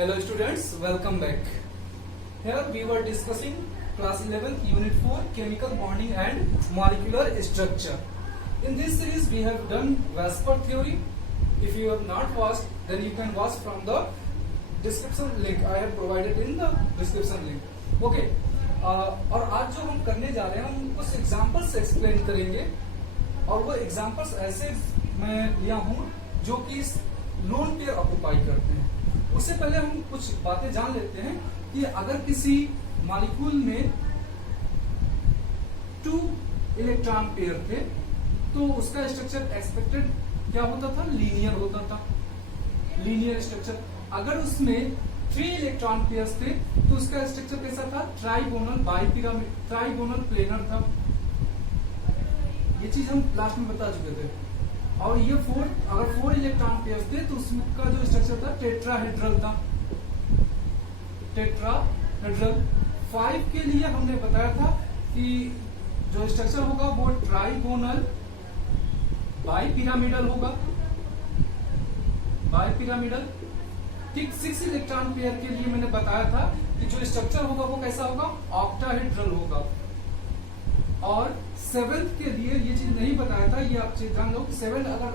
Hello students, welcome back. Here we were discussing class 11th unit 4 chemical bonding and molecular structure. In this series we have done Vesper theory. If you have not watched, then you can watch from the description link. I have provided in the description link. Okay. और आज जो हम करने जा रहे हैं हम कुछ एग्जांपल्स एक्सप्लेन करेंगे और वो एग्जांपल्स ऐसे मैं लिया हूँ जो कि लोन पेयर ऑक्युपाई करते हैं। उससे पहले हम कुछ बातें जान लेते हैं कि अगर किसी मॉलिक्यूल में 2 इलेक्ट्रॉन पेयर थे तो उसका स्ट्रक्चर एक्सपेक्टेड क्या होता था? लीनियर होता था, लीनियर स्ट्रक्चर। अगर उसमें 3 इलेक्ट्रॉन पेयर्स थे तो उसका स्ट्रक्चर कैसा था? ट्राइगोनल बाइपिरामिड, ट्राइगोनल प्लेनर था। ये चीज हम लास्ट में बता चुके थे। और ये अगर 4 इलेक्ट्रॉन पेयर्स थे तो उसका जो स्ट्रक्चर था टेट्राहेड्रल था, टेट्राहेड्रल। 5 के लिए हमने बताया था कि जो स्ट्रक्चर होगा वो ट्राइगोनल बाइपिरामिडल होगा, बाइपिरामिडल। ठीक 6 इलेक्ट्रॉन पेयर के लिए मैंने बताया था कि जो स्ट्रक्चर होगा वो कैसा होगा? ऑक्टाहेड्रल होगा। और 7th के लिए ये चीज नहीं बताया था, ये आप जान लो कि 7 अगर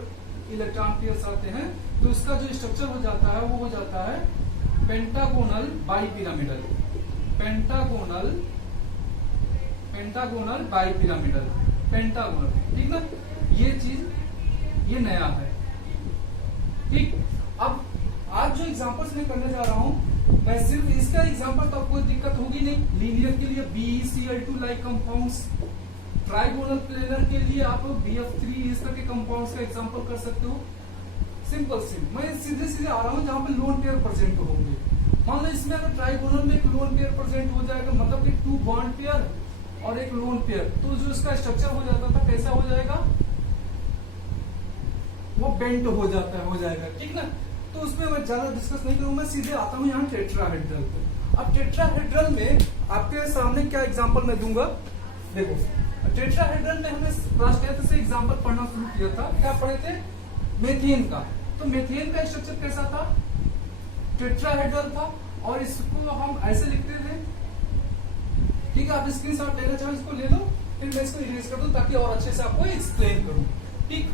इलेक्ट्रॉन पेयर्स आते हैं तो इसका जो स्ट्रक्चर हो जाता है वो हो जाता है pentagonal bipyramidal, pentagonal bipyramidal, pentagonal. ठीक ना, ये चीज ये नया है। ठीक, अब आज जो एग्जांपल्स मैं करने जा रहा हूं मैं सिर्फ इसका एग्जांपल तो कोई दिक्कत होगी नहीं। लीनियर के लिए BeCl2 like compounds, trigonal planar के लिए आप BF3 इस तरह के कंपाउंड्स का एग्जांपल कर सकते हो। सिंपल मैं सीधे सीधे आ रहा हूं जहां पे लोन पेयर प्रेजेंट होंगे। मान लो इसमें अगर ट्राइगोनल में एक लोन पेयर प्रेजेंट हो जाएगा, मतलब कि 2 बॉन्ड पेयर और एक लोन पेयर, तो जो इसका स्ट्रक्चर हो जाता था कैसा हो जाएगा? वो बेंट हो जाएगा। ठीक ना, तो उसमें मैं ज्यादा डिस्कस नहीं करूंगा, मैं सीधे आता हूं यहाँ टेट्राहेड्रल पे। अब टेट्राहेड्रल में आपके सामने क्या एग्जांपल मैं दूंगा? देखो, टेट्राहेड्रल में हमने क्लास 10th से एग्जांपल पढ़ना शुरू किया था। क्या पढ़े थे? मीथेन का। तो मीथेन का स्ट्रक्चर कैसा था? टेट्राहेड्रल था और इसको हम ऐसे लिखते थे। ठीक है, आप स्क्रीनशॉट लेना चाहो इसको ले लो, फिर मैं इसको इरेज कर दूं ताकि और अच्छे से आपको एक्सप्लेन करूं। ठीक,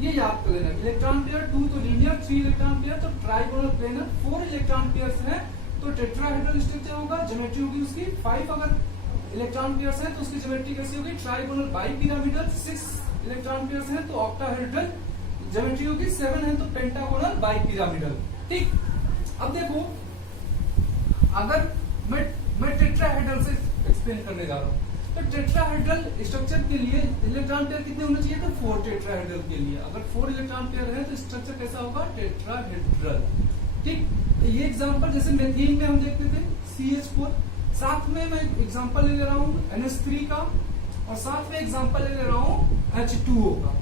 ये याद कर लेना। इलेक्ट्रॉन पेयर 2 तो लीनियर, 3 इलेक्ट्रॉन पेयर तो ट्राइगोनल प्लेनर, 4 इलेक्ट्रॉन पेयर्स हैं तो टेट्राहेड्रल स्ट्रक्चर होगा। ज्योमेट्री होगी उसकी 5 अगर इलेक्ट्रॉन पेयर्स हैं तो उसकी ज्योमेट्री कैसी होगी? Trigonal bipyramidal. 6 इलेक्ट्रॉन पेयर्स हैं तो ऑक्टाहेड्रल। ज्योमेट्री होगी 7 है तो पेंटागोनल बाइपिरामिडल। ठीक, अब देखो अगर मैं टेट्राहेड्रल से एक्सप्लेन करने जा रहा हूँ तो टेट्राहेड्रल स्ट्रक्चर के लिए इलेक्ट्रॉन पेयर कितने होने चाहिए? तो 4 टेट्राहेड्रल के लिए अगर 4 इलेक्ट्रॉन पेयर है तो स्ट्रक्चर कैसा होगा? टेट्राहेड्रल। ठीक, ये एग्जांपल जैसे मेथेन में हम देखते थे CH4, साथ में मैं एग्जांपल ले रहा हूँ NH3 का और साथ में एग्जांपल ले रहा हूँ H2O का।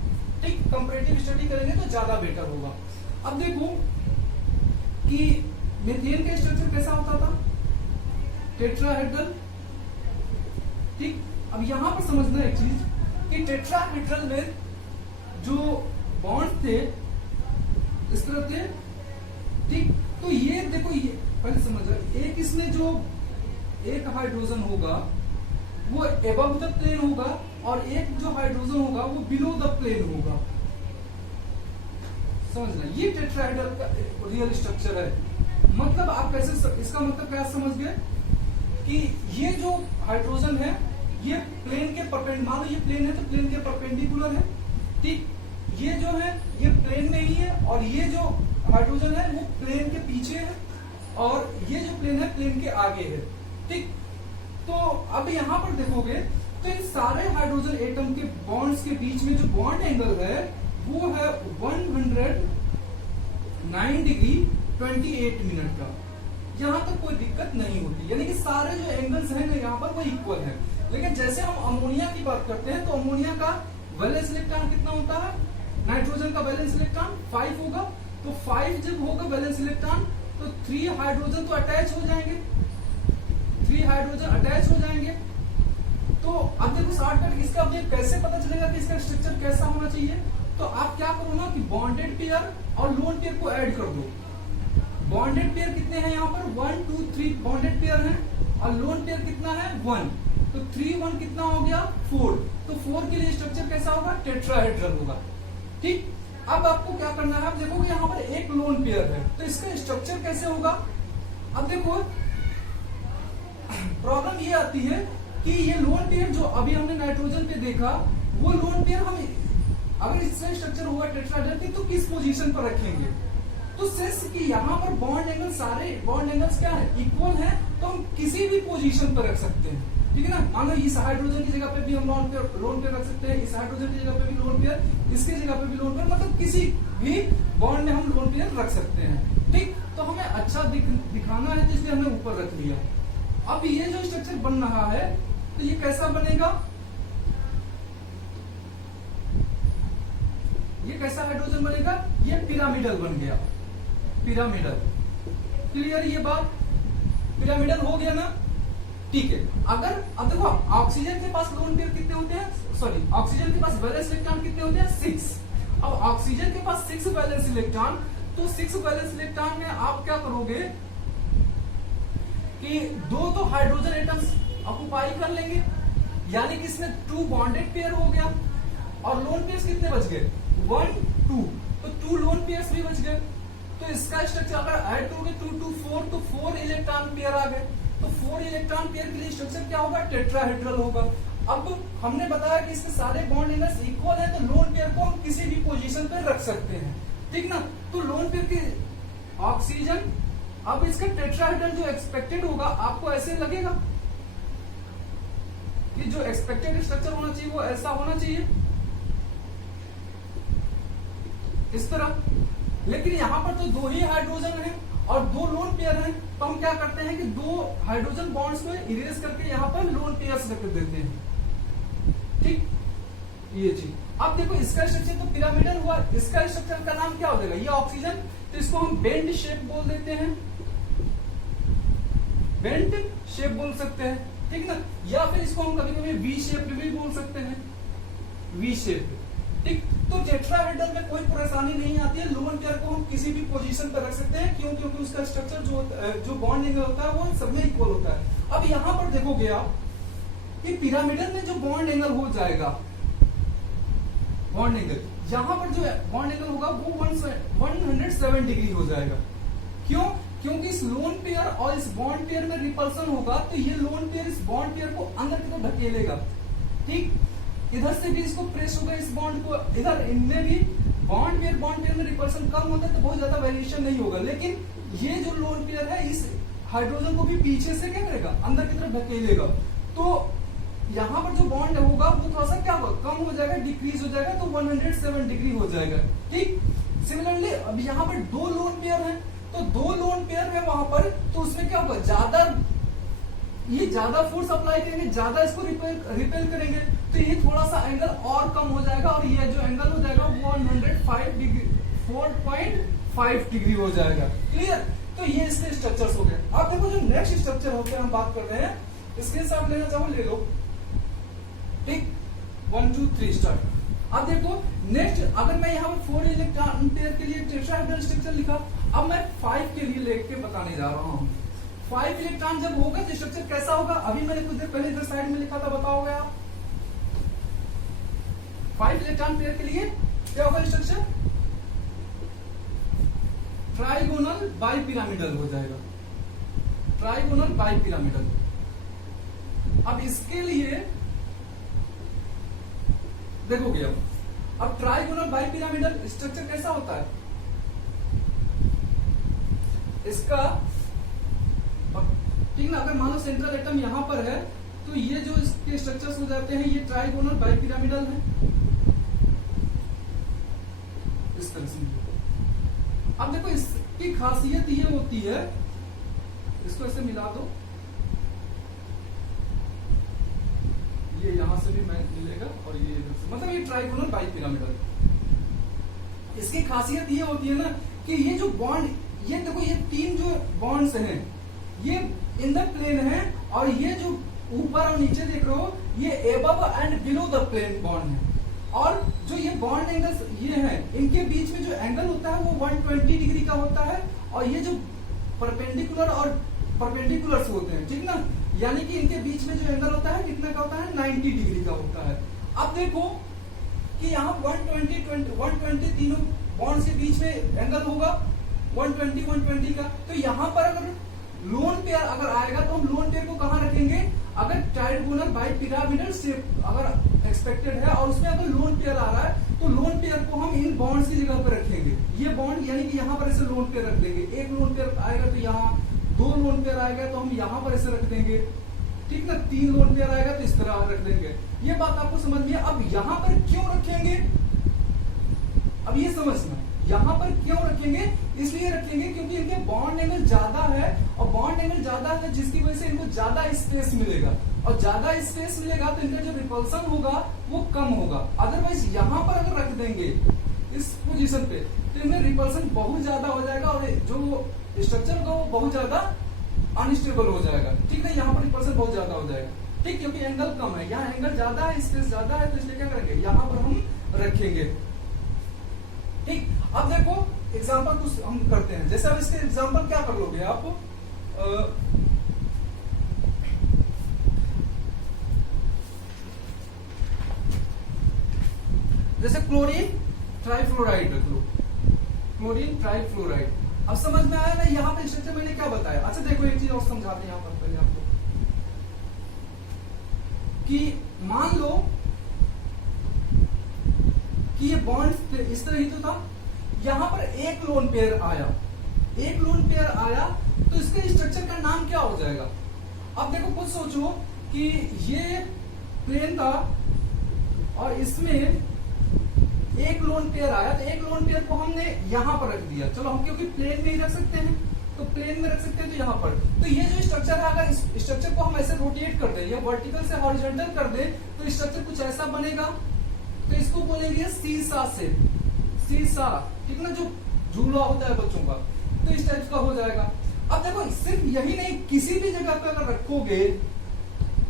ठीक, कंपैरेटिव स्टडी करेंगे तो ज्यादा बेटर होगा। अब देखो कि मेथेन का स्ट्रक्चर कैसा होता था? टेट्राहेड्रल। ठीक, अब यहां पर समझना एक चीज कि टेट्राहेड्रल में जो बॉन्ड थे इस तरह थे। ठीक, तो ये देखो, ये पहले समझ, एक इसमें जो एक हाइड्रोजन होगा वो एबव द प्लेन होगा और एक जो हाइड्रोजन होगा वो बिलो द प्लेन होगा। समझना, ये टेट्राहेड्रल का रियल स्ट्रक्चर है। मतलब आप कैसे, इसका मतलब क्या समझ गए कि ये जो हाइड्रोजन है ये प्लेन के परपेंडिकुलर, मान लो ये प्लेन है तो प्लेन के परपेंडिकुलर है। ठीक, ये जो है ये प्लेन में ही है और ये जो हाइड्रोजन है वो प्लेन के पीछे है और ये जो प्लेन है प्लेन के आगे है। ठीक, तो अब यहाँ पर देखोगे तो इन सारे हाइड्रोजन एटम के बॉन्ड्स के बीच में जो बॉन्ड एंगल है वो है 109 डिग्री 28 मिनट का। यहाँ तक कोई दिक्कत नहीं होती, यानी कि सारे जो एंगल्स हैं यहाँ पर वो इक्वल है। लेकिन जैसे हम अमोनिया की बात करते हैं तो अमोनिया का वैलेंस इलेक्ट्रॉन कितना होता है? नाइट्रोजन का वैलेंस इलेक्ट्रॉन 5 होगा। तो 5 जब होगा वैलेंस इलेक्ट्रॉन तो 3 हाइड्रोजन तो अटैच हो जाएंगे, 3 हाइड्रोजन अटैच हो जाएंगे। तो अब देखो शॉर्टकट इसका, अब कैसे पता चलेगा कि इसका स्ट्रक्चर कैसा होना चाहिए? तो आप क्या करो ना कि बॉन्डेड पेयर और लोन पेयर को ऐड कर दो। बॉन्डेड पेयर कितने हैं यहाँ पर 1 2 3 बॉन्डेड पेयर हैं और लोन पेयर कितना है 1, तो 3 1 कितना हो गया 4, तो 4 के लिए स्ट्रक्चर कैसा होगा टेट्राहेड्रल होगा। ठीक, अब आपको क्या करना है, आप देखोगे यहाँ पर एक लोन पेयर है तो इसका स्ट्रक्चर कैसे होगा। अब देखो प्रॉब्लम ये आती है कि ये लोन पेयर जो अभी हमने नाइट्रोजन पे देखा वो लोन पेयर हम अगर इससे स्ट्रक्चर हुआ टेट्राहेड्रल तो किस पोजीशन पर रखेंगे, तो सिंस कि यहाँ पर बॉन्ड एंगल सारे बॉन्ड एंगल्स क्या है इक्वल है तो हम किसी भी पोजीशन पर रख सकते हैं। ठीक है ना, मान लो इस हाइड्रोजन की जगह पे भी हम लोन पेयर रख सकते हैं, इस हाइड्रोजन की जगह पे भी लोन पेयर, इसके जगह पे भी लोन पेयर, मतलब किसी भी बॉन्ड में हम लोन पेयर रख सकते हैं। ठीक, तो हमें अच्छा दिखाना है इसलिए हमने ऊपर रख लिया। अब ये जो स्ट्रक्चर बन रहा है तो ये कैसा बनेगा, ये कैसा हाइड्रोजन बनेगा, ये पिरामिडल बन गया, पिरामिडल। क्लियर ये बात, पिरामिडल हो गया ना। ठीक है, अगर अब देखो ऑक्सीजन के पास लोन पेयर कितने होते हैं, सॉरी ऑक्सीजन के पास वैलेंस इलेक्ट्रॉन कितने होते हैं 6। अब ऑक्सीजन के पास 6 वैलेंस इलेक्ट्रॉन, तो 6 वैलेंस इलेक्ट्रॉन में आप क्या करोगे कि 2 तो हाइड्रोजन एटम्स ऑक्युपाई कर लेंगे, यानी कि इसमें 2 बॉन्डेड पेयर हो गया और लोन पेयर्स कितने बच गए 1 2, तो 2 लोन पेयर्स भी बच गए। तो इसका स्ट्रक्चर अगर ऐड करोगे 2 2 4 तो 4 इलेक्ट्रॉन पेयर आ गए, तो 4 इलेक्ट्रॉन पेयर के लिए स्ट्रक्चर क्या होगा टेट्राहेड्रल होगा। अब हमने बताया कि इसके सारे बॉन्ड एंगल्स इक्वल है तो लोन पेयर को हम किसी भी पोजीशन पे रख सकते हैं। ठीक ना, तो लोन पेयर के ऑक्सीजन, अब इसका टेट्राहेड्रल जो एक्सपेक्टेड होगा आपको ऐसे लगेगा कि जो एक्सपेक्टेड स्ट्रक्चर होना चाहिए वो ऐसा होना चाहिए इस तरह, लेकिन यहाँ पर तो 2 ही हाइड्रोजन है और 2 लोन पेयर हैं, तो हम क्या करते हैं कि 2 हाइड्रोजन बॉन्ड्स को इरेज करके यहाँ पर लोन पेयर्स रख देते हैं। ठीक, ये चीज। अब देखो इसका स्ट्रक्चर तो पिरामिडल हुआ, इसका स्ट्रक्चर का नाम क्या हो जाएगा, ये ऑक्सीजन, तो इसको हम बेंड शेप बोल देते हैं, बेंड शेप बोल सकते हैं। ठीक ना, या फिर इसको हम कभी कभी वी शेप भी बोल सकते हैं, वी शेप। ठीक, तो टेट्राहेड्रल में कोई परेशानी नहीं आती है, लोन पेयर को हम किसी भी पोजीशन पर रख सकते हैं, क्यों, क्योंकि उसका स्ट्रक्चर जो बॉन्ड एंगल होता है वो सब में इक्वल होता है। अब यहाँ पर देखोगे आप कि पिरामिडल में जो बॉन्ड एंगल हो जाएगा, बॉन्ड एंगल यहाँ पर जो बॉन्ड एंगल होगा वो 107 डिग्री हो जाएगा। क्यों, क्योंकि इस लोन पेयर और इस बॉन्ड पेयर में रिपल्सन होगा, तो ये लोन पेयर इस बॉन्ड पेयर को अंदर की तरफ ढकेलेगा। ठीक, इधर से भी इसको प्रेस होगा इस बॉन्ड को, इधर इनमें भी बॉन्ड पेयर में रिपल्सन कम होता है तो बहुत ज्यादा वेरिएशन नहीं होगा, लेकिन ये जो लोन पेयर है इस हाइड्रोजन को भी पीछे से क्या करेगा अंदर की तरफ ढकेलेगा, तो यहाँ पर जो बॉन्ड होगा वो थोड़ा सा क्या होगा कम हो जाएगा, डिक्रीज हो जाएगा, तो 107 डिग्री हो जाएगा। ठीक, सिमिलरली अब यहाँ पर 2 लोन पेयर है, तो 2 लोन पेयर है वहां पर, तो उसमें क्या होगा ये ज्यादा फोर्स अप्लाई करेंगे, ज्यादा इसको रिपेल करेंगे, तो ये थोड़ा सा एंगल और कम हो जाएगा और ये जो एंगल हो जाएगा 105 डिग्री 4.5 डिग्री हो जाएगा। क्लियर, तो ये इसके स्ट्रक्चर्स हो गए। अब देखो जो नेक्स्ट स्ट्रक्चर होते हैं हम बात कर रहे हैं, इसके साथ लेना चाहो ले लो। ठीक, 1 2 3 स्टार्ट। अब देखो नेक्स्ट, अगर मैं यहाँ पर 4 इलेक्ट्रॉन पेयर के लिए टेट्राहेड्रल स्ट्रक्चर लिखा, अब मैं 5 के लिए लेके बताने जा रहा हूँ। 5 इलेक्ट्रॉन जब होगा तो स्ट्रक्चर कैसा होगा, अभी मैंने कुछ देर पहले इधर साइड में लिखा था, बताओगे आप 5 इलेक्ट्रॉन पेयर के लिए क्या होगा स्ट्रक्चर, ट्राइगोनल बाइपिरामिडल हो जाएगा, ट्राइगोनल बाइपिरामिडल। अब इसके लिए देखोगे अब ट्राइगोनल बाइपिरामिडल स्ट्रक्चर कैसा होता है, इसका ठीक ना, अगर मान लो सेंट्रल एटम यहां पर है तो ये जो इसके स्ट्रक्चर्स हो जाते हैं ये ट्राइगोनल बाइपिरामिडल है इस तरह से। अब देखो इसकी खासियत ये होती है, इसको ऐसे मिला दो, ये यहां से भी मिलेगा और ये इधर से, मतलब ये ट्राइगोनल बाइपिरामिडल। इसकी खासियत ये होती है ना कि ये जो बॉन्ड, ये देखो ये 3 जो बॉन्ड्स हैं ये इन द प्लेन है, और ये जो ऊपर और नीचे देख रहे हो ये above and below the plain bond है, और जो ये बॉन्ड एंगल्स ये हैं इनके बीच में जो एंगल होता है वो 120 डिग्री का होता है, और ये जो परपेंडिकुलर और परपेंडिकुलर से होते हैं, ठीक ना, यानी कि इनके बीच में जो एंगल होता है कितना का होता है, 90 डिग्री का होता है। अब देखो कि यहाँ 120 तीनों बॉन्ड्स के बीच में एंगल होगा 120 का, तो यहाँ पर अगर लोन पेयर अगर आएगा तो हम लोन पेयर को कहाँ रखेंगे, अगर ट्रायंगुलर बाइपिरामिडल शेप अगर एक्सपेक्टेड है और उसमें अगर लोन पेयर आ रहा है तो लोन पेयर को हम इन बॉन्ड्स की जगह पर रखेंगे। ये बॉन्ड यानी कि यहाँ पर ऐसे लोन पेयर रख देंगे, एक लोन पेयर आएगा तो यहाँ, दो लोन पेयर आएगा तो हम यहाँ पर ऐसे रख देंगे, ठीक ना, तीन लोन पेयर आएगा तो इस तरह रख देंगे। ये बात आपको समझ में। अब यहाँ पर क्यों रखेंगे, अब ये समझना, यहाँ पर क्यों रखेंगे, इसलिए रखेंगे क्योंकि इनके बॉन्ड एंगल ज्यादा है, और बॉन्ड एंगल ज्यादा है जिसकी वजह से इनको ज्यादा स्पेस मिलेगा, और ज्यादा स्पेस मिलेगा तो इनका जो रिपल्सन होगा वो कम होगा। अदरवाइज यहाँ पर अगर रख देंगे इस पोजीशन पे तो इनमें रिपल्सन बहुत ज्यादा हो जाएगा और जो स्ट्रक्चर होगा वो बहुत ज्यादा अनस्टेबल हो जाएगा, ठीक है, यहाँ पर रिपल्सन बहुत ज्यादा हो जाएगा, ठीक, क्योंकि एंगल कम है, यहाँ एंगल ज्यादा है, स्पेस ज्यादा है, तो इसलिए क्या करेंगे, यहाँ पर हम रखेंगे, ठीक। अब देखो एग्जांपल कुछ हम करते हैं, जैसे अब इसके एग्जांपल क्या कर लोगे आप, जैसे क्लोरीन ट्राइफ्लोराइड रख लो, क्लोरीन ट्राइफ्लोराइड। अब समझ में आया ना यहाँ पे स्ट्रक्चर मैंने क्या बताया। अच्छा देखो एक चीज और समझाते हैं यहाँ पर पहले आपको, कि मान लो कि ये बॉन्ड इस तरह ही तो था, यहां पर एक लोन पेयर आया, एक लोन पेयर आया तो इसके स्ट्रक्चर का नाम क्या हो जाएगा। अब देखो कुछ सोचो कि ये प्लेन था और इसमें एक लोन पेयर आया, तो एक लोन पेयर को हमने यहां पर रख दिया, चलो हम क्योंकि प्लेन में ही रख सकते हैं तो प्लेन में रख सकते हैं, तो यहां पर, तो ये जो स्ट्रक्चर है अगर इस स्ट्रक्चर को हम ऐसे रोटेट कर दें या वर्टिकल से हॉरिजॉन्टल कर दें तो स्ट्रक्चर कुछ ऐसा बनेगा, तो इसको बोलेंगे सीसा से, सीसा, ठीक ना, जो झूला होता है बच्चों का, तो इस टाइप का हो जाएगा। अब देखो सिर्फ यही नहीं, किसी भी जगह पे अगर रखोगे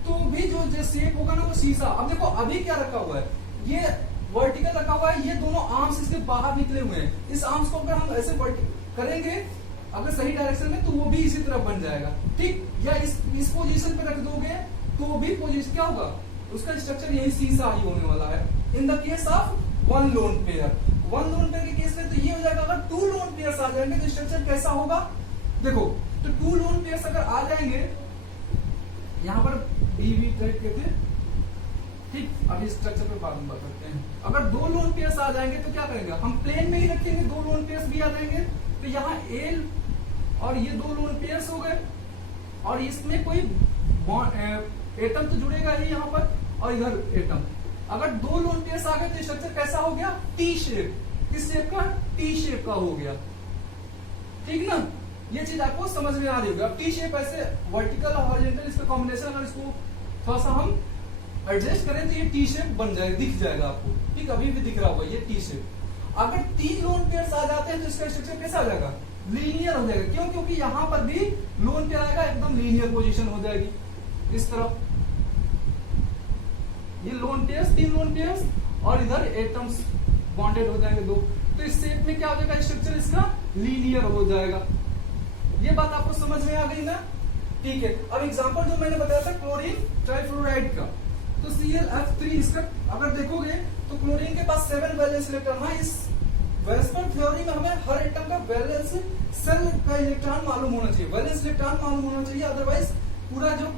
तो भी जो शेप होगा ना वो सीसा। अब देखो अभी क्या रखा हुआ है, ये वर्टिकल रखा हुआ है, ये दोनों आर्म्स इसके बाहर निकले हुए हैं, इस आर्म्स को अगर हम ऐसे करेंगे अगर सही डायरेक्शन में तो वो भी इसी तरह बन जाएगा, ठीक, या इस पोजीशन पे रख दोगे तो भी पोजीशन क्या होगा, उसका स्ट्रक्चर यही सीसा ही होने वाला है। In the case of one lone pair, one lone pair के केस में तो ये हो जाएगा, अगर टू लोन पेयर्स आ जाएंगे तो स्ट्रक्चर कैसा होगा, देखो तो टू लोन पेयर्स अगर आ जाएंगे, यहाँ पर बीवी टाइप के थे, ठीक, अभी स्ट्रक्चर पे बाद में बात करते हैं। अगर दो लोन पेयर्स आ जाएंगे तो क्या करेंगे, हम प्लेन में ही रखेंगे, दो लोन पेयर्स भी आ जाएंगे, तो यहाँ एल और ये दो लोन पेयर्स हो गए, और इसमें कोई एटम तो जुड़ेगा ही यहाँ पर, और इधर एटम। अगर दो लोन पेयर्स आ गए तो स्ट्रक्चर कैसा हो गया, टी शेप, किस शेप का, टी शेप का हो गया, ठीक ना, ये चीज आपको समझ में आ रही होगी। अब टी शेप ऐसे वर्टिकल और हॉरिजॉन्टल इसका कॉम्बिनेशन, अगर इसको थोड़ा सा हम एडजस्ट करें तो ये टी शेप बन जाएगा, दिख जाएगा आपको, ठीक, अभी भी दिख रहा होगा ये टी शेप। अगर तीन लोन पेयर्स आ जाते हैं तो इसका स्ट्रक्चर कैसा आ जाएगा, लीनियर हो जाएगा, क्यों, क्योंकि यहां पर भी लोन पेयर आएगा, एकदम लीनियर पोजीशन हो जाएगी इस तरफ, ये लोन पेयर्स, तीन लोन पेयर्स, और इधर एटम्स बॉन्डेड हो जाएंगे दो, तो इस शेप में क्या हो जाएगा, स्ट्रक्चर इसका लीनियर हो जाएगा। ये बात आपको समझ में आ गई ना, ठीक है। अब एग्जांपल जो मैंने बताया था क्लोरीन ट्राइफ्लोराइड का, तो ClF3 इसका अगर देखोगे तो क्लोरीन के पास 7 वैलेंस इलेक्ट्रॉन, हाँ इस वेस्टर्न थ्योरी में हमें हर एटम का वैलेंस सेल का इलेक्ट्रॉन मालूम होना चाहिए, वैलेंस इलेक्ट्रॉन मालूम होना चाहिए, अदरवाइज पूरा जो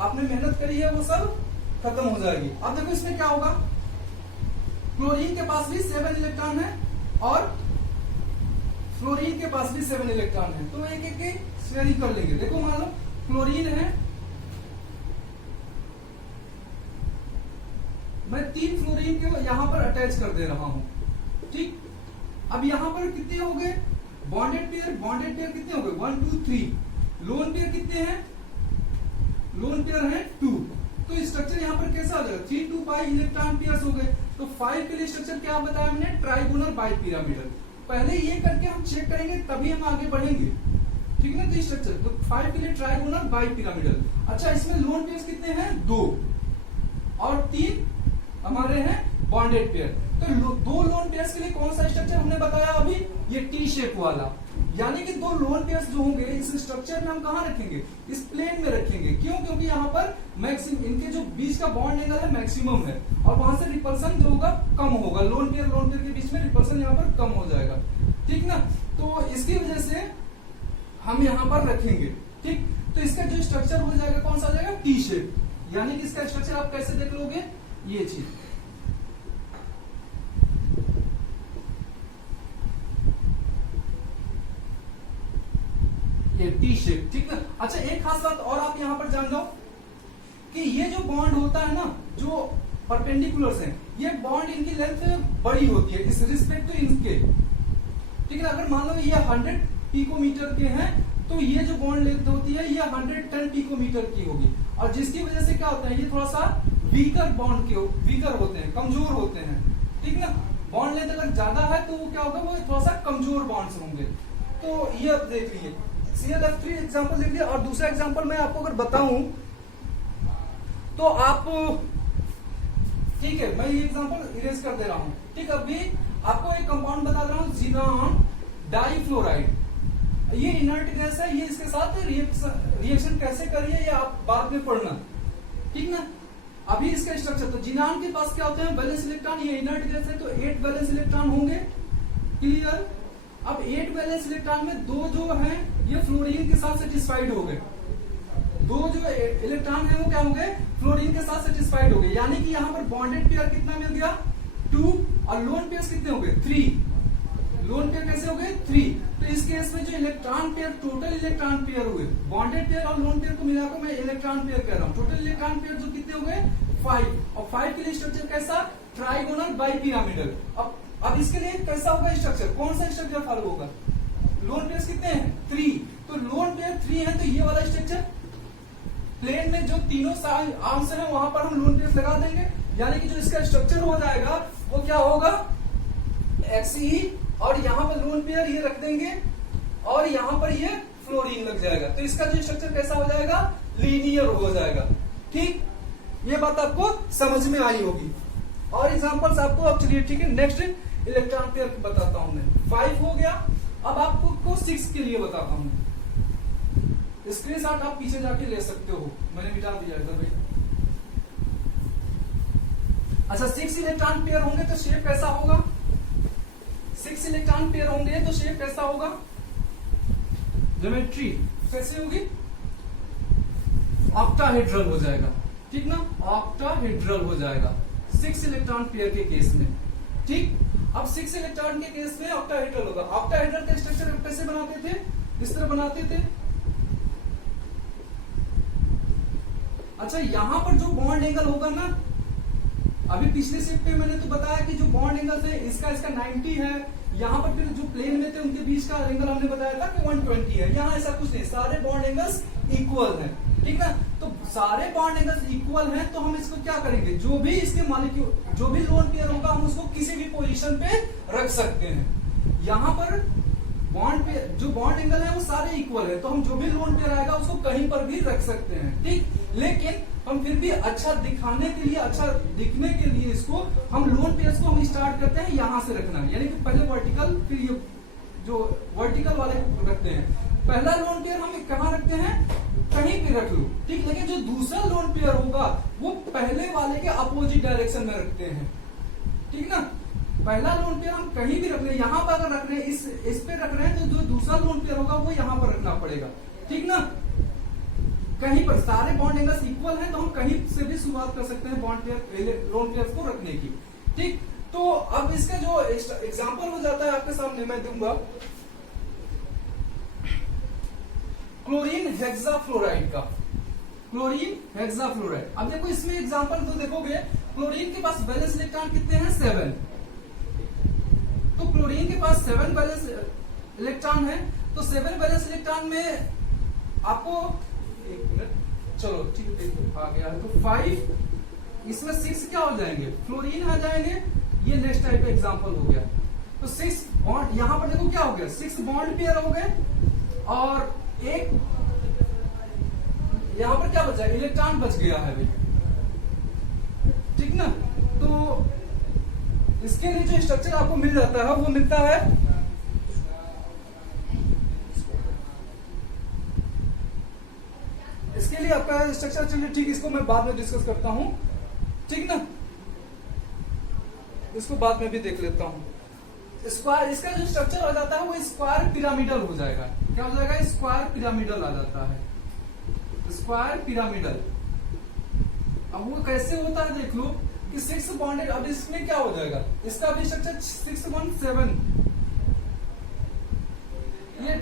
आपने मेहनत करी है वो सब खत्म हो जाएगी। अब देखो इसमें क्या होगा, क्लोरीन के पास भी 7 इलेक्ट्रॉन है और फ्लोरीन के पास भी 7 इलेक्ट्रॉन है, तो एक एक शेयरिंग कर लेंगे। देखो मान लो क्लोरीन है, मैं 3 फ्लोरीन के यहां पर अटैच कर दे रहा हूं, ठीक। अब यहां पर कितने हो गए बॉन्डेड पेयर कितने हो गए 1 2 3, लोन पेयर कितने हैं, लोन पेयर है 2, तो स्ट्रक्चर यहाँ पर कैसा हो जाएगा 3 2 5 इलेक्ट्रॉन पेयर्स हो गए। तो 5 के लिए स्ट्रक्चर क्या बताया हमने, ट्राइगोनल बाइपिरामिडल। पहले ये करके हम चेक करेंगे तभी हम आगे बढ़ेंगे, ठीक है ना। तो स्ट्रक्चर तो 5 के लिए ट्राइगोनल बाइपिरामिडल। अच्छा इसमें लोन पेयर्स कितने हैं 2 और 3 हमारे हैं बॉन्डेड पेयर। तो दो लोन पेयर्स के लिए कौन सा स्ट्रक्चर हमने बताया अभी, ये टी शेप वाला। यानी कि दो लोन पेयर्स जो होंगे इस स्ट्रक्चर में हम कहाँ रखेंगे, इस प्लेन में रखेंगे। क्यों? क्योंकि यहाँ पर मैक्सिमम इनके जो बीच का बॉन्ड एंगल है मैक्सिमम है, और वहां से रिपल्सन जो होगा कम होगा। लोन पेयर के बीच में रिपल्सन यहाँ पर कम हो जाएगा, ठीक ना। तो इसकी वजह से हम यहाँ पर रखेंगे, ठीक। तो इसका जो स्ट्रक्चर हो जाएगा कौन सा हो जाएगा, टी शेप। यानी कि इसका स्ट्रक्चर आप कैसे देख लोगे, ये चीज, ये टी शेप, ठीक ना। अच्छा, एक खास बात और आप यहां पर जान जाओ कि ये जो बॉन्ड होता है ना, जो परपेंडिकुलर्स हैं, ये बॉन्ड इनकी लेंथ बड़ी होती है इस रिस्पेक्ट टू इनके, ठीक है। अगर मान लो ये 100 पिकोमीटर के हैं तो ये जो बॉन्ड लेंथ होती है ये 110 पिकोमीटर की होगी, और जिसकी वजह से क्या होता है, ये थोड़ा सा वीकर बॉन्ड के वीकर होते हैं, कमजोर होते हैं, ठीक ना। बॉन्ड लेंथ अगर ज्यादा है तो वो क्या होगा, वो थोड़ा सा कमजोर बॉन्ड्स होंगे। तो ये आप देख लीजिए, ClF3 एग्जांपल देख लिया। और दूसरा एग्जांपल मैं आपको अगर बताऊं तो आप, ठीक है, मैं ये एग्जांपल इरेज कर दे रहा हूं, ठीक। अभी आपको एक कंपाउंड बता रहा हूं, ज़ीनान डाइफ्लोराइड। ये इनर्ट गैस है, ये इसके साथ रिएक्शन कैसे करिए ये आप बाद में पढ़ना, ठीक ना। अभी इसका स्ट्रक्चर, तो ज़ीनान के पास क्या होते हैं, वैलेंस इलेक्ट्रॉन, ये इनर्ट गैस है तो 8 वैलेंस इलेक्ट्रॉन होंगे, क्लियर। अब 8 वैलेंस इलेक्ट्रॉन में 2 जो हैं ये फ्लोरीन के साथ सेटिस्फाइड हो गए, 2 जो इलेक्ट्रॉन है वो क्या हो गए, फ्लोरीन के साथ सेटिस्फाइड हो गए। यानी कि यहाँ पर बॉन्डेड पेयर कितना मिल गया, 2, और लोन पेयर कितने हो गए, 3। लोन पेयर कैसे हो गए, 3। तो इस केस में जो electron pair, total electron pair हुए, बॉन्डेड पेयर और लोन पेयर को मिलाकर मैं इलेक्ट्रॉन पेयर कह रहा हूँ, टोटल इलेक्ट्रॉन पेयर जो कितने हो गए, 5। और 5 के लिए स्ट्रक्चर कैसा, ट्राइगोनल बाइपिरामिडल। अब इसके लिए कैसा होगा स्ट्रक्चर, कौन सा स्ट्रक्चर फॉलो होगा, लोन पेयर कितने हैं, 3। तो लोन पेयर 3 है तो ये वाला स्ट्रक्चर, प्लेन में जो तीनों आर्म्स हैं वहां पर हम लोन पेयर लगा देंगे। यानी कि जो इसका स्ट्रक्चर हो जाएगा वो क्या होगा, XE, और यहाँ पर लोन पेयर ये रख देंगे, और यहाँ पर ये फ्लोरीन लग जाएगा। तो इसका जो स्ट्रक्चर कैसा हो जाएगा, लीनियर हो जाएगा, ठीक। ये बात आपको समझ में आई होगी। और एग्जांपल्स आपको अब चलिए, ठीक है, नेक्स्ट इलेक्ट्रॉन पेयर बताता हूं मैं। 5 हो गया, अब आपको 6 के लिए बताता हूं। स्क्रीनशॉट आप पीछे जाके ले सकते हो, मैंने मिटा दिया इधर भाई। अच्छा, 6 इलेक्ट्रॉन पेयर होंगे तो शेप कैसा होगा, 6 इलेक्ट्रॉन पेयर होंगे तो शेप कैसा होगा, ज्योमेट्री कैसे होगी, ऑक्टाहेड्रल हो जाएगा, ठीक ना, ऑक्टाहेड्रल हो जाएगा 6 इलेक्ट्रॉन पेयर के केस में, ठीक। अब 6 इलेक्ट्रॉन के केस में ऑक्टाहेड्रल होगा। ऑक्टाहेड्रल का स्ट्रक्चर कैसे बनाते थे, इस तरह बनाते थे। अच्छा, यहां पर जो बॉन्ड एंगल होगा ना, अभी पिछले स्टेप पे मैंने तो बताया कि जो बॉन्ड एंगल थे इसका 90 है, यहाँ पर फिर जो प्लेन में थे उनके बीच का एंगल हमने बताया था कि 120 है। यहाँ ऐसा कुछ नहीं, सारे बॉन्ड एंगल्स इक्वल हैं, ठीक ना। तो सारे बॉन्ड एंगल्स इक्वल हैं तो हम इसको क्या करेंगे, जो भी इसके मॉलिक्यूल, जो भी लोन पेयर होगा हम उसको किसी भी पोजीशन पे रख सकते हैं। यहाँ पर बॉन्ड पे जो बॉन्ड एंगल है वो सारे इक्वल है, तो हम जो भी लोन पेयर आएगा उसको कहीं पर भी रख सकते हैं, ठीक। लेकिन हम फिर भी अच्छा दिखाने के लिए, अच्छा दिखने के लिए इसको हम लोन पेयर्स को हम स्टार्ट करते हैं यहां से रखना, यानी कि पहले वर्टिकल, फिर ये जो वर्टिकल वाले रखते हैं। पहला लोन पेयर हम कहाँ रखते हैं, कहीं भी रख लो, ठीक। लेकिन जो दूसरा लोन पेयर होगा वो पहले वाले के अपोजिट डायरेक्शन में रखते हैं, ठीक ना। पहला लोन पेयर हम कहीं भी रख रहे हैं, यहाँ पर अगर रख रहे हैं, इस पे रख रहे हैं, तो जो दूसरा लोन पेयर होगा वो यहाँ पर रखना पड़ेगा, ठीक ना। कहीं पर सारे बॉन्ड एंगल्स इक्वल हैं तो हम कहीं से भी शुरुआत कर सकते हैं बॉन्ड पेयर, लोन पेयर्स को रखने की, ठीक। तो अब इसका जो एग्जांपल हो जाता है आपके सामने मैं दूंगा, क्लोरीन हेक्साफ्लोराइड का, क्लोरीन हेक्साफ्लोराइड। अब देखो इसमें एग्जांपल तो देखोगे, क्लोरीन के पास वैलेंस इलेक्ट्रॉन कितने हैं, 7। तो क्लोरीन के पास 7 वैलेंस इलेक्ट्रॉन है, तो 7 वैलेंस इलेक्ट्रॉन में आपको, एक मिनट, चलो ठीक है, आ गया है, तो 5, इसमें 6 क्या हो जाएंगे, फ्लोरीन आ जाएंगे। ये नेक्स्ट टाइप का एग्जांपल हो गया। तो 6 बॉन्ड, यहां पर देखो क्या हो गया, 6 बॉन्ड पेयर हो गए, और एक यहां पर क्या बचा, इलेक्ट्रॉन बच गया है भाई, ठीक ना। तो इसके लिए जो स्ट्रक्चर आपको मिल जाता है वो मिलता है इसके लिए आपका स्ट्रक्चर, चलिए ठीक, इसको मैं बाद में डिस्कस करता हूं, ठीक ना, इसको बाद में भी देख लेता हूं। स्क्वायर, इसका जो स्ट्रक्चर आ जाता है वो स्क्वायर पिरामिडल हो जाएगा। क्या हो जाएगा? स्क्वायर पिरामिडल आ जाता है, स्क्वायर पिरामिडल। अब वो कैसे होता है देख लो कि 6 बॉन्डेड, अब इसमें क्या हो जाएगा, इसका भी स्ट्रक्चर 6 1 7, ये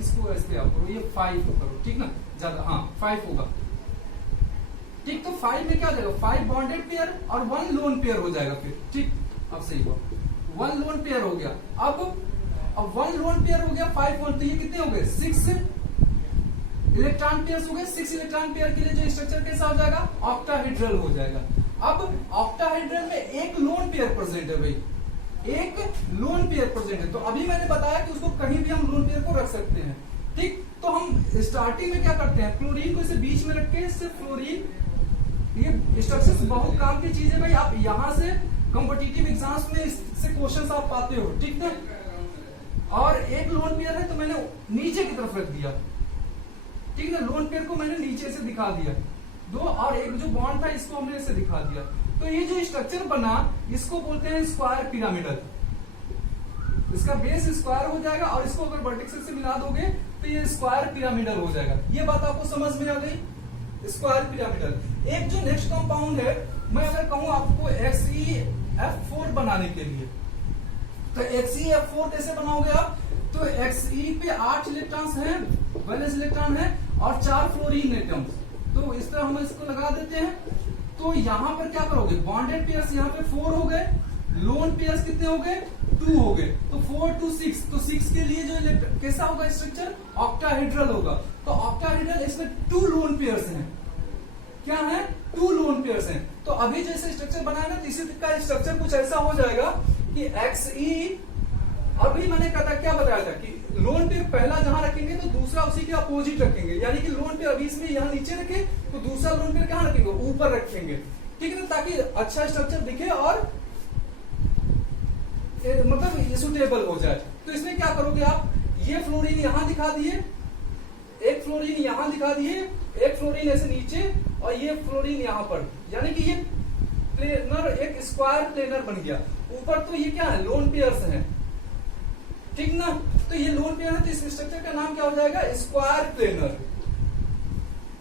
इसको ऐसे आप करो, ये 5 करो, ठीक ना, ज्यादा, हाँ 5 होगा, ठीक। तो 5 में क्या हो जाएगा, 5 बॉन्डेड पेयर और 1 लोन पेयर हो जाएगा फिर, ठीक। अब सही हुआ, 1 लोन पेयर हो गया। अब 1 लोन पेयर हो गया, 5 1, तो ये कितने हो गए, 6 इलेक्ट्रॉन पेयर हो गए। 6 इलेक्ट्रॉन पेयर के लिए जो स्ट्रक्चर कैसा हो जाएगा, ऑक्टाहेड्रल हो जाएगा। अब ऑक्टाहेड्रल में एक लोन पेयर प्रेजेंट है भाई, एक लोन पेयर प्रेजेंट है। तो अभी मैंने बताया कि उसको कहीं भी हम लोन पेयर को रख सकते हैं, ठीक। तो हम स्टार्टिंग में क्या करते हैं, क्लोरीन को इसे बीच में रख के, इससे फ्लोरीन, ये स्ट्रक्चर्स बहुत काम की चीज है भाई। आप यहां से कॉम्पिटिटिव एग्जाम्स में इससे क्वेश्चंस आप पाते हो, ठीक है। और एक लोन पेयर है तो मैंने नीचे की तरफ रख दिया, ठीक है, लोन पेयर को मैंने नीचे से दिखा दिया दो, और एक जो बॉन्ड था इसको हमने ऐसे दिखा दिया। तो ये जो स्ट्रक्चर बना इसको बोलते हैं स्क्वायर पिरामिडल। इसका बेस स्क्वायर हो जाएगा और इसको अगर वर्टिकल से मिला दोगे तो ये स्क्वायर पिरामिडल हो जाएगा। ये बात आपको समझ में आ गई, स्क्वायर पिरामिडल। एक जो नेक्स्ट कंपाउंड है, मैं अगर कहूं आपको XeF4 बनाने के लिए, तो XeF4 कैसे बनाओगे आप, तो Xe पे 8 इलेक्ट्रॉन्स हैं, वैलेंस इलेक्ट्रॉन है, और 4 फ्लोरीन एटम्स। तो इस तरह हम इसको लगा देते हैं। तो यहां पर क्या करोगे, बॉन्डेड पेयर्स यहाँ पे 4 हो गए, लोन पेयर्स कितने हो गए, 2 हो गए, तो 4 2 6। तो 6 के लिए जो कैसा होगा स्ट्रक्चर, ऑक्टाहेड्रल होगा। तो ऑक्टाहेड्रल, इसमें 2 लोन पेयर्स हैं, क्या है, 2 लोन पेयर्स हैं। तो अभी जैसे स्ट्रक्चर बनाया ना, इसी का स्ट्रक्चर कुछ ऐसा हो जाएगा कि Xe, अभी मैंने क्या बताया था कि लोन पेयर पहला जहां रखेंगे तो दूसरा उसी के अपोजिट रखेंगे, यानी कि लोन पेयर अभी इसमें यहाँ नीचे रखे तो दूसरा लोन पेयर कहां रखेंगे, ऊपर रखेंगे, ठीक है ना, ताकि अच्छा स्ट्रक्चर दिखे और मतलब सुटेबल हो जाए। तो इसमें क्या करोगे आप, ये फ्लोरीन यहां दिखा दिए, एक फ्लोरीन यहां दिखा दिए, एक फ्लोरीन ऐसे नीचे, और ये फ्लोरीन यहां पर, यानी कि ये प्लेनर, एक स्क्वायर प्लेनर बन गया। ऊपर तो ये क्या है, लोन पेयर्स हैं, ठीक ना। तो ये लोन पेयर है, तो इस स्ट्रक्चर का नाम क्या हो जाएगा, स्क्वायर प्लेनर।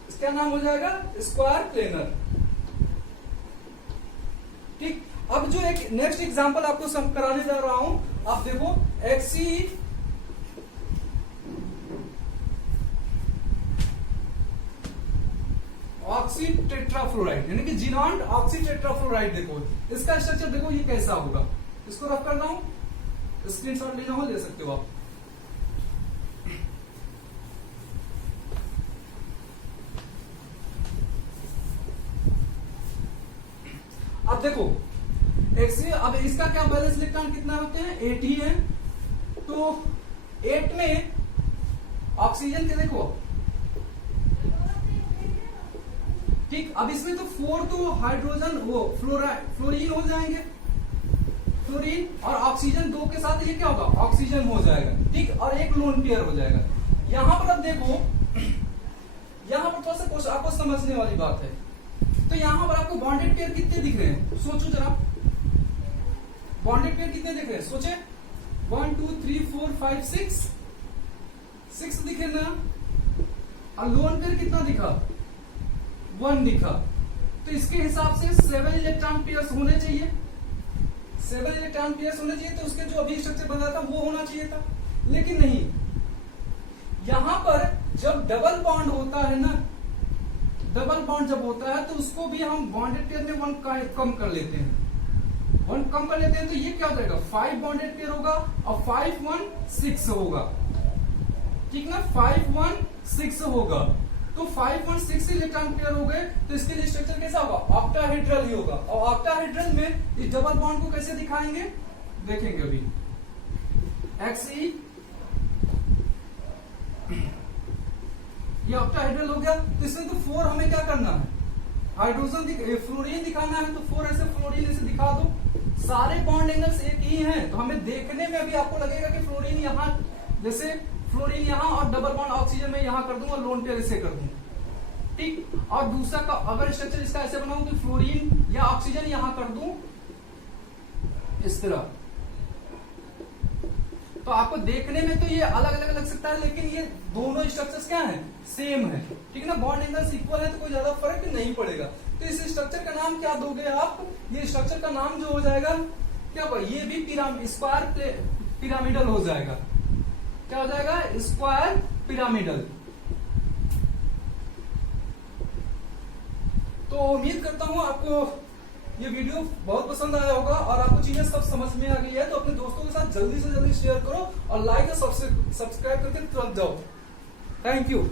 इसका नाम हो जाएगा स्क्वायर प्लेनर, ठीक। अब जो एक नेक्स्ट एग्जांपल आपको कराने जा रहा हूं, आप देखो ऑक्सी टेट्राफ्लोराइड, यानी कि जिनॉन्ट ऑक्सी टेट्राफ्लोराइड। देखो इसका स्ट्रक्चर, देखो ये कैसा होगा, इसको रफ कर रहा हूं, स्क्रीनशॉट लेना हो ले सकते हो आप। अब देखो अब इसका क्या बैलेंस इलेक्ट्रॉन कितना होते हैं, 8 ही है। तो 8 में ऑक्सीजन के देखो, ठीक। अब इसमें तो 4 तो हाइड्रोजन, वो फ्लोरीन हो जाएंगे, फ्लोरीन, और ऑक्सीजन 2 के साथ ये क्या होगा, ऑक्सीजन हो जाएगा, ठीक। और एक लोन पेयर हो जाएगा। यहां पर अब देखो, यहां पर थोड़ा सा कुछ आपको समझने वाली बात है। तो यहां पर आपको बॉन्डेड पेयर कितने दिख रहे हैं, सोचो जरा, बॉन्डेड पेयर कितने दिख रहे हैं, सोचे, 1 2 3 4 5 6 दिखे ना। और लोन पेयर कितना दिखा, 1 दिखा। तो इसके हिसाब से 7 इलेक्ट्रॉन पेयर्स होने चाहिए, 7 इलेक्ट्रॉन पेयर्स होने चाहिए। तो उसके जो अभी स्ट्रक्चर बना था वो होना चाहिए था, लेकिन नहीं। यहां पर जब डबल बॉन्ड होता है ना, डबल बॉन्ड जब होता है तो उसको भी हम बॉन्डेड पेयर में 1 कम कर लेते हैं, 1 कम कर लेते हैं। तो ये क्या हो जाएगा, 5 बॉन्डेड पेयर होगा, और 5 1 6 होगा, ठीक ना, 5 1 6 होगा। तो 5 1 6 इलेक्ट्रॉन पेयर हो गए। तो इसके लिए स्ट्रक्चर कैसा होगा, ऑक्टाहेड्रल ही होगा। और ऑक्टाहेड्रल में इस डबल बॉन्ड को कैसे दिखाएंगे, देखेंगे अभी। Xe, ये ऑक्टाहेड्रल हो गया। तो इसमें तो 4 हमें क्या करना है, हाइड्रोजन फ्लोरीन दिखाना है, तो 4 ऐसे फ्लोरीन ऐसे दिखा दो, सारे बॉन्ड एंगल्स एक ही हैं, तो हमें देखने में अभी आपको लगेगा कि फ्लोरीन यहाँ, जैसे फ्लोरीन यहाँ और डबल बॉन्ड ऑक्सीजन में यहाँ कर दूं और लोन पेयर इसे कर दूं, ठीक। और दूसरा का अगर स्ट्रक्चर इसका ऐसे बनाऊं कि फ्लोरीन या ऑक्सीजन यहाँ कर दूं इस तरह, तो आपको देखने में तो ये अलग अलग लग सकता है, लेकिन ये दोनों स्ट्रक्चर्स क्या हैं, सेम है, ठीक है ना। बॉन्ड एंगल्स इक्वल है तो कोई ज्यादा फर्क नहीं पड़ेगा। तो इस स्ट्रक्चर का नाम क्या दोगे आप, ये स्ट्रक्चर का नाम जो हो जाएगा क्या होगा, ये भी स्क्वायर पिरामिडल हो जाएगा। क्या हो जाएगा, स्क्वायर पिरामिडल। तो उम्मीद करता हूं आपको ये वीडियो बहुत पसंद आया होगा और आपको चीजें सब समझ में आ गई है। तो अपने दोस्तों के साथ जल्दी से जल्दी शेयर करो और लाइक और सब्सक्राइब करके तुरंत जाओ। Thank you.